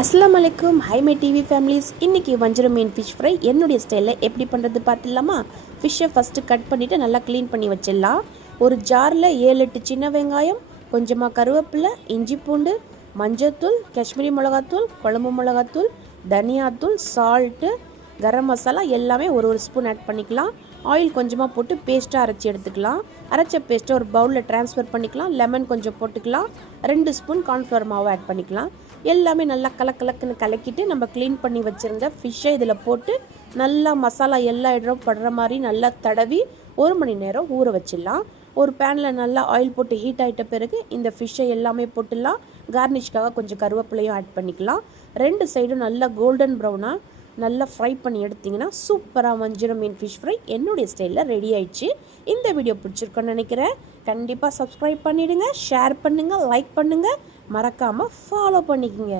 அஸ்லாம் வலைக்கும் ஹைமே TV families இன்றைக்கி வஞ்சரம் மீன் ஃபிஷ் ஃப்ரை என்னுடைய ஸ்டைலில் எப்படி பண்ணுறது பார்த்துலாமா ஃபிஷ்ஷை ஃபஸ்ட்டு கட் பண்ணிவிட்டு நல்லா க்ளீன் பண்ணி வச்சிடலாம். ஒரு ஜாரில் ஏழு எட்டு சின்ன வெங்காயம் கொஞ்சமாக கருவேப்பிலை இஞ்சி பூண்டு மஞ்சத்தூள் காஷ்மீரி மிளகாத்தூள் குழம்பு மிளகாத்தூள் தனியாத்தூள் சால்ட்டு கரம் மசாலா எல்லாமே ஒரு ஒரு ஸ்பூன் ஆட் பண்ணிக்கலாம். ஆயில் கொஞ்சமாக போட்டு பேஸ்ட்டாக அரைச்சி எடுத்துக்கலாம். அரைச்ச பேஸ்ட்டை ஒரு பவுலில் ட்ரான்ஸ்ஃபர் பண்ணிக்கலாம். லெமன் கொஞ்சம் போட்டுக்கலாம். ரெண்டு ஸ்பூன் கார்ன்ஃப்ளவர் மாவு ஆட் பண்ணிக்கலாம். எல்லாமே நல்லா கலக்கலக்குன்னு கலக்கிட்டு நம்ம க்ளீன் பண்ணி வச்சுருந்த ஃபிஷ்ஷை இதில் போட்டு நல்லா மசாலா எல்லா இடம் படுற மாதிரி நல்லா தடவி ஒரு மணி நேரம் ஊற வச்சிடலாம். ஒரு பேனில் நல்லா ஆயில் போட்டு ஹீட் ஆகிட்ட பிறகு இந்த ஃபிஷ்ஷை எல்லாமே போட்டுடலாம். கார்னிஷ்காக கொஞ்சம் கருவேப்பிலையும் ஆட் பண்ணிக்கலாம். ரெண்டு சைடும் நல்லா கோல்டன் ப்ரௌனாக நல்லா ஃப்ரை பண்ணி எடுத்திங்கன்னா சூப்பராக வஞ்சிரம் மீன் ஃபிஷ் ஃப்ரை என்னுடைய ஸ்டைலில் ரெடி ஆயிடுச்சு. இந்த வீடியோ பிடிச்சிருக்கோன்னு நினைக்கிறேன். கண்டிப்பாக சப்ஸ்கிரைப் பண்ணிவிடுங்க ஷேர் பண்ணுங்கள் லைக் பண்ணுங்கள் மறக்காமல் ஃபாலோ பண்ணிக்கோங்க.